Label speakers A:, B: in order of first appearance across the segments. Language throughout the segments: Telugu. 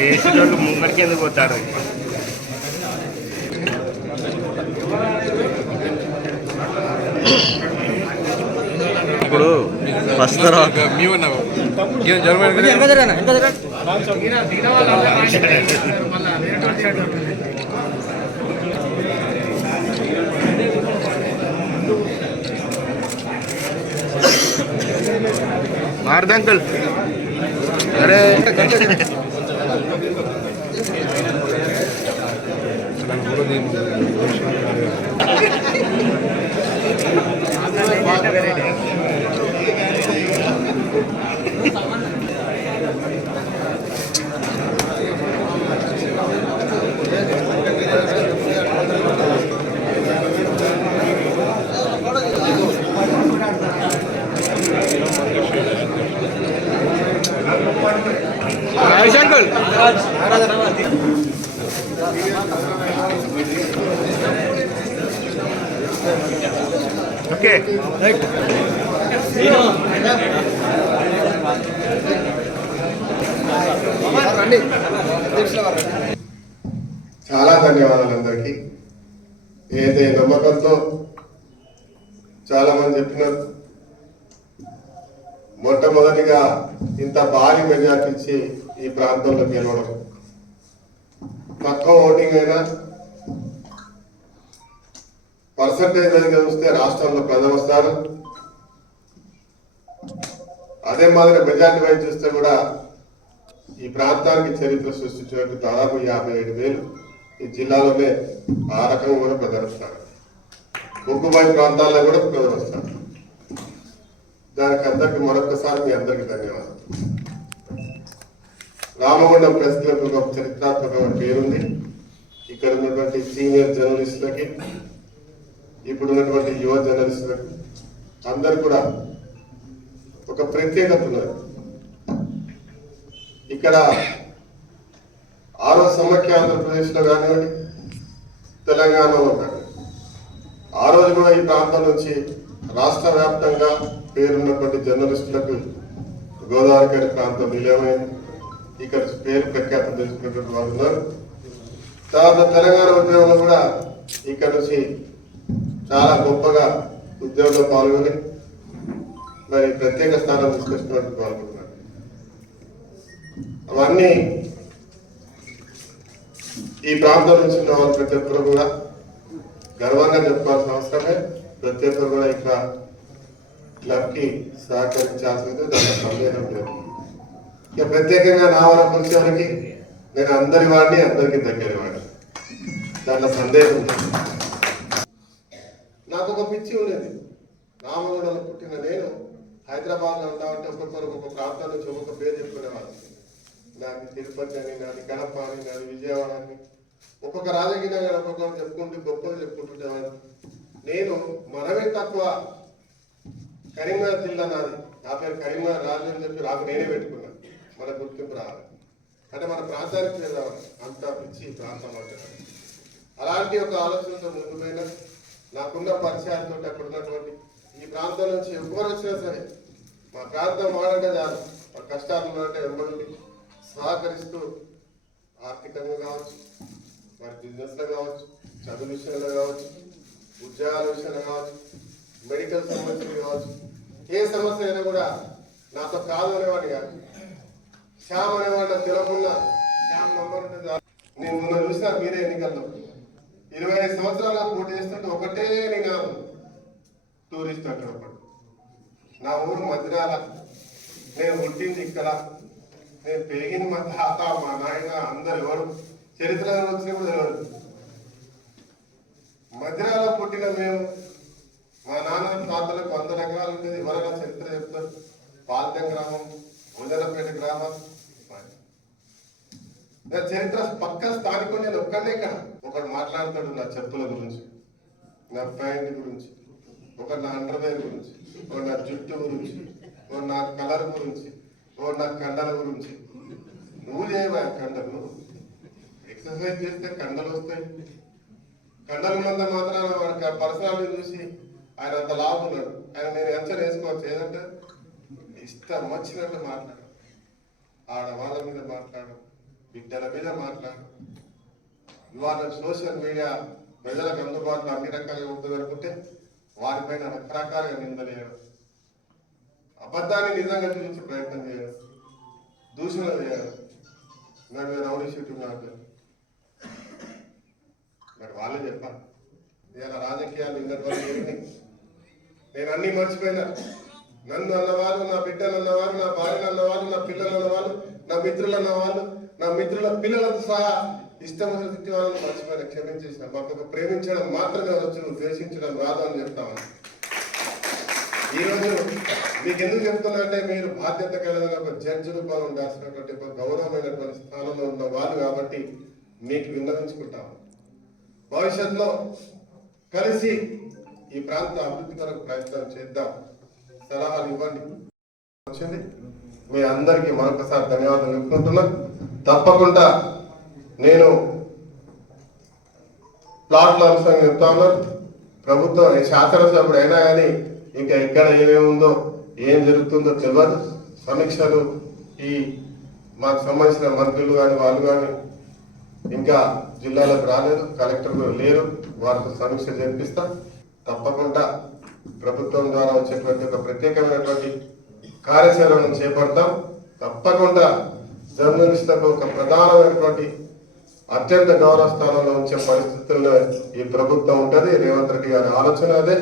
A: అరే వేసేటోళ్ళు ముంగడికి ఎందుకు పోతారు
B: ఇప్పుడు ఫస్ట్ తర్వాత
A: మారదు అంకుల్ అరే ఓకే.
C: చాలా ధన్యవాదాలు అందరికీ. ఏదైతే నమ్మకంతో చాలా మంది చెప్పినారు మొట్టమొదటిగా ఇంత భారీ మెజార్టీ ఇచ్చి ఈ ప్రాంతంలో గెలవడం. తక్కువ ఓటింగ్ అయినా పర్సంటేజ్ కనుక చూస్తే రాష్ట్రంలో ప్రథమ స్థానం అదే మాదిరి మెజార్టీ వైజ్ చూస్తే కూడా ఈ ప్రాంతానికి చరిత్ర సృష్టించినట్టు దాదాపు యాభై ఏడు వేలు ఈ జిల్లాలోనే ఆ రకంగా కూడా ప్రధాన స్థానం బొగ్గుబాయి ప్రాంతాల్లో కూడా ప్రధాన స్థానం దానికి అందరికి మరొకసారి మీ అందరికి ధన్యవాదాలు. రామగుండం ప్రెస్ క్లబ్ ఒక చరిత్రాత్మకమైన పేరుంది. ఇక్కడ ఉన్నటువంటి సీనియర్ జర్నలిస్టులకి ఇప్పుడు ఉన్నటువంటి యువ జర్నలిస్టులకు అందరు కూడా ఒక ప్రత్యేకత ఉన్నది. ఇక్కడ ఆరో సమాఖ్య ఆంధ్రప్రదేశ్లో కానివ్వండి తెలంగాణలో కానివ్వండి ఆ రోజు కూడా ఈ ప్రాంతం నుంచి రాష్ట్ర వ్యాప్తంగా పేరున్నటువంటి జర్నలిస్టులకు గోదావరి గారి ప్రాంతం నిలయమైంది. ఇక్కడ పేరు ప్రఖ్యాతం తెలుసుకున్నటువంటి వారు ఉన్నారు. తర్వాత తెలంగాణ ఉద్యోగంలో కూడా ఇక్కడ నుంచి చాలా గొప్పగా ఉద్యోగంలో పాల్గొని మరి ప్రత్యేక స్థానం తీసుకొచ్చినట్టు పాల్గొన్నారు అవన్నీ ఈ ప్రాంతం నుంచి ఉన్న వాళ్ళు ప్రతి ఒక్కరు కూడా గర్వంగా చెప్పాల్సిన అవసరమే. ప్రతి ఒక్కరు కూడా ఇక్కడ క్లబ్కి సహకరించాల్సింది దాంట్లో సందేహం లేదు. ఇక ప్రత్యేకంగా నా వరకు వచ్చేవారికి నేను అందరి వాడిని అందరికీ దగ్గర వాడిని దాంట్లో సందేహం లేదు ఉండేది. పుట్టిన నేను హైదరాబాద్లో ఉంటామంటే ఒక్కొక్కరు ఒక్కొక్క ప్రాంతం నుంచి ఒక్కొక్క పేరు చెప్పుకునేవాళ్ళు నాది తిరుపతి అని నాది కడప అని నాది విజయవాడ అని ఒక్కొక్క రాజకీయ నగరం ఒక్కొక్కరు చెప్పుకుంటూ గొప్పలు చెప్పుకుంటుండేవాడు నేను మనమే తక్కువ కరీంనగర్ జిల్లా నాది. నా పేరు కరీంనగర్ రాజు అని చెప్పి నాకు నేనే పెట్టుకున్నాను మన గుర్తింపు రావాలి. అంటే మన ప్రాంతానికి వెళ్ళామని అంత పిచ్చి ప్రాంతం అంటే అలాంటి ఒక ఆలోచనతో ముందు నాకున్న పరిచయాలతో అక్కడ ఉన్నటువంటి ఈ ప్రాంతం నుంచి ఎవరు వచ్చినా సరే మా ప్రాంతం వాడంటే చాలు మా కష్టాలు అంటే వెంబడి సహకరిస్తూ ఆర్థికంగా కావచ్చు మరి బిజినెస్లో కావచ్చు చదువు విషయంలో కావచ్చు ఉద్యోగాల విషయంలో కావచ్చు మెడికల్ సమస్యలు కావచ్చు ఏ సమస్య అయినా కూడా నాతో కాదు అనేవాడు కాదు శ్యామ్ అనేవాడు నాకు తెలియకుండా శ్యామ్ నంబర్ ఉంటే చాలు. నేను మొన్న చూసిన మీరే ఎన్నికల్లో ఇరవై ఐదు సంవత్సరాలుగా పోటీ చేస్తుంటే ఒకటే నేను టూరిస్ట్ అక్కడ ఒకటి. నా ఊరు మద్రాల. నేను పుట్టింది ఇక్కడ. నేను పెరిగింది మా తాత మా నాయన అందరు ఎవరు? చరిత్ర వచ్చిన కూడా తెలియదు పుట్టిన మేము. మా నాన్న తాతలకు వంద రకాలు ఉండేది. ఎవరైనా చరిత్ర చెప్తారు? పాల్యం గ్రామం ఉదరపేట గ్రామం చరిత్ర పక్క స్థానికుడు నేను ఒక్కడే ఇక్కడ ఒకడు మాట్లాడతాడు నా చెప్పుల గురించి నా ప్యాంట్ గురించి ఒక నా అండర్వేర్ గురించి ఒక నా జుట్టు గురించి ఒక నా కలర్ గురించి ఓ నా కండల గురించి. నువ్వు చేయవా కండలు? ఎక్సర్సైజ్ చేస్తే కండలు వస్తాయి. కండలు ఉన్నంత మాత్రాన వాడికి ఆ పర్సనాలిటీ చూసి ఆయన అంత లాభం ఉన్నాడు ఆయన నేను ఎంచర్ వేసుకోవచ్చు. ఏదంటే ఇష్టం వచ్చినట్టు మాట్లాడు. ఆడవాళ్ళ బిడ్డల మీద మాట్లాడు. ఇవాళ సోషల్ మీడియా ప్రజలకు అందుబాటులో అన్ని రకాలుగా ఉంటుంది అనుకుంటే వారిపైన రకరకాలుగా నిందలేయడం అబద్ధాన్ని నిజంగా చూపించే ప్రయత్నం చేయడం దూషణ చేయడం నన్ను రౌడీ షీట్ ఉన్నారు మరి వాళ్ళే చెప్పాలి. ఇవాళ రాజకీయాలు ఇందరి నేను అన్ని మర్చిపోయినా. నన్ను అన్నవారు నా బిడ్డలు అన్నవారు నా భార్యలు అన్నవారు నా పిల్లలు అన్నవారు నా మిత్రులు అన్నవాళ్ళు నా మిత్రుల పిల్లలకు సహా ఇష్టమైన తిట్టి వాళ్ళని మర్చిపోయిన క్షమించేసిన. మాకు ప్రేమించడం మాత్రమే వచ్చు ద్వేషించడం రాదు అని చెప్తాను ఈరోజు మీకు ఎందుకు చెప్తున్నా అంటే మీరు బాధ్యత కలిగిన ఒక జడ్జి రూపంలో ఉండాల్సినటువంటి ఒక గౌరవమైనటువంటి స్థానంలో ఉన్న వాళ్ళు కాబట్టి మీకు విన్నవించుకుంటాము. భవిష్యత్తులో కలిసి ఈ ప్రాంత అభివృద్ధి కొరకు ప్రయత్నం చేద్దాం. సలహాలు ఇవ్వండి. వచ్చింది. మీ అందరికీ మరొకసారి ధన్యవాదాలు చెప్పుకుంటున్నాను తప్పకుండా నేను ప్లాట్ల అంశం చెప్తా ఉన్నాను ప్రభుత్వం శాసనసభ్యుడు అయినా కానీ ఇంకా ఎక్కడ ఏమేముందో ఏం జరుగుతుందో తెలియదు సమీక్షలు ఈ మాకు సంబంధించిన మంత్రులు కానీ వాళ్ళు కానీ ఇంకా జిల్లాలకు రాలేదు కలెక్టర్లు లేరు. వారితో సమీక్ష జరిపిస్తా. తప్పకుండా ప్రభుత్వం ద్వారా వచ్చేటువంటి ఒక ప్రత్యేకమైనటువంటి కార్యాచరణను చేపడతాం. తప్పకుండా జర్నలిస్టులకు ఒక ప్రధానమైనటువంటి అత్యంత గౌరవ స్థానంలో ఉంచే పరిస్థితుల్లో ఈ ప్రభుత్వం ఉంటుంది. రేవంత్ రెడ్డి గారి ఆలోచన అదే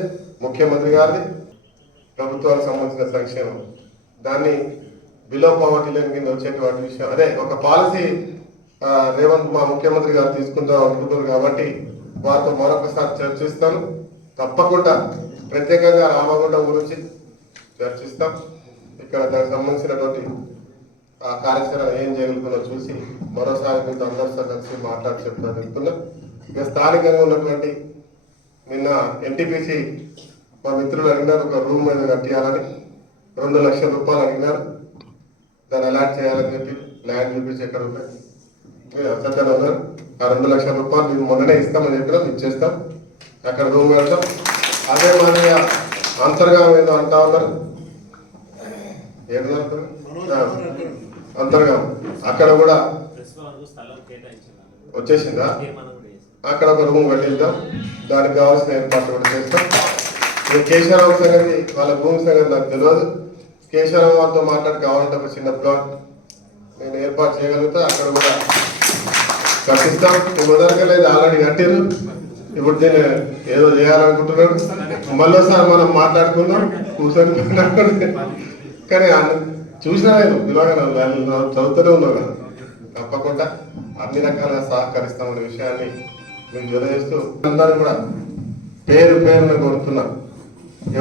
C: ముఖ్యమంత్రి గారిది. ప్రభుత్వానికి సంబంధించిన సంక్షేమం. దాన్ని బిలో పవర్టీ లైన్ కింద వచ్చేటువంటి విషయం అదే. ఒక పాలసీ రేవంత్ మా ముఖ్యమంత్రి గారు తీసుకుందాం అనుకుంటున్నారు కాబట్టి వారితో మరొకసారి చర్చిస్తాను తప్పకుండా ప్రత్యేకంగా రామగుండం గురించి చర్చిస్తాం. ఇక్కడ దానికి సంబంధించినటువంటి ఆ కార్యాచరణ ఏం చేయగలుగుతుందో చూసి మరోసారి మీతో అందరితో కలిసి మాట్లాడి చెప్తా చెప్తున్నా ఇక స్థానికంగా ఉన్నటువంటి నిన్న ఎన్టీపీసీ మా మిత్రులు అడిగినారు ఒక రూమ్ మీద కట్టియాలని రెండు లక్షల రూపాయలు అడిగినారు. దాన్ని అలాట్ చేయాలని చెప్పి ల్యాండ్ చూపించి ఎక్కడ ఉన్నాయి మీరు అసలు ఉన్నారు. ఆ రెండు లక్షల రూపాయలు మేము మొన్ననే ఇస్తామని చెప్పినాం ఇచ్చేస్తాం. అక్కడ రూమ్ పెడతాం అదే మాదిరిగా అంతర్గా ఏదో అంటా ఉన్నారు. ఏడు అంతర్గామం అక్కడ కూడా వచ్చేసిందా? అక్కడ ఒక రూమ్ కట్టిద్దాం. దానికి కావాల్సిన ఏర్పాట్లు కూడా చేస్తాం. ఇక కేశవరావు సంగతి వాళ్ళ భూమి సంగతి నాకు తెలియదు కేశవరావు వాళ్ళతో మాట్లాడి కావాలంటే ఒక చిన్న ప్లాట్ నేను ఏర్పాటు చేయగలుగుతా. అక్కడ కూడా కట్టిస్తాం. మొదలుగా లేదు ఆల్రెడీ కట్టారు ఇప్పుడు దీన్ని ఏదో చేయాలనుకుంటున్నాడు మళ్ళీసారి మనం మాట్లాడుకుందాం. కూర్చొని మాట్లాడుకుంటే కానీ చూసినా నేను పిలవగా చదువుతూనే ఉన్నావు కదా. తప్పకుండా అన్ని రకాల సహకరిస్తామనే విషయాన్ని మేము తెలియజేస్తూ అందరూ కూడా పేరు పేరున కోరుతున్నా.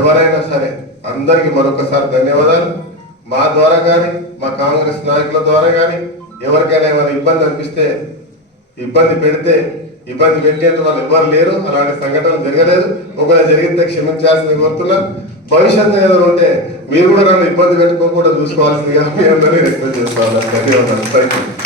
C: ఎవరైనా సరే అందరికీ మరొకసారి ధన్యవాదాలు. మా ద్వారా కానీ మా కాంగ్రెస్ నాయకుల ద్వారా కానీ ఎవరికైనా ఏమైనా ఇబ్బంది అనిపిస్తే ఇబ్బంది పెడితే ఇబ్బంది పెట్టేంత వాళ్ళు ఎవరు లేరు అలాంటి సంఘటనలు జరగలేదు. ఒకవేళ జరిగితే క్షమించాల్సింది కోరుతున్నా. భవిష్యత్తు ఏదైనా ఉంటే మీరు కూడా నన్ను ఇబ్బంది పెట్టుకోకుండా చూసుకోవాల్సిందిగా మీ అందరినీ రిక్వెస్ట్ చేసుకోవాలి ధన్యవాదాలు. Thank you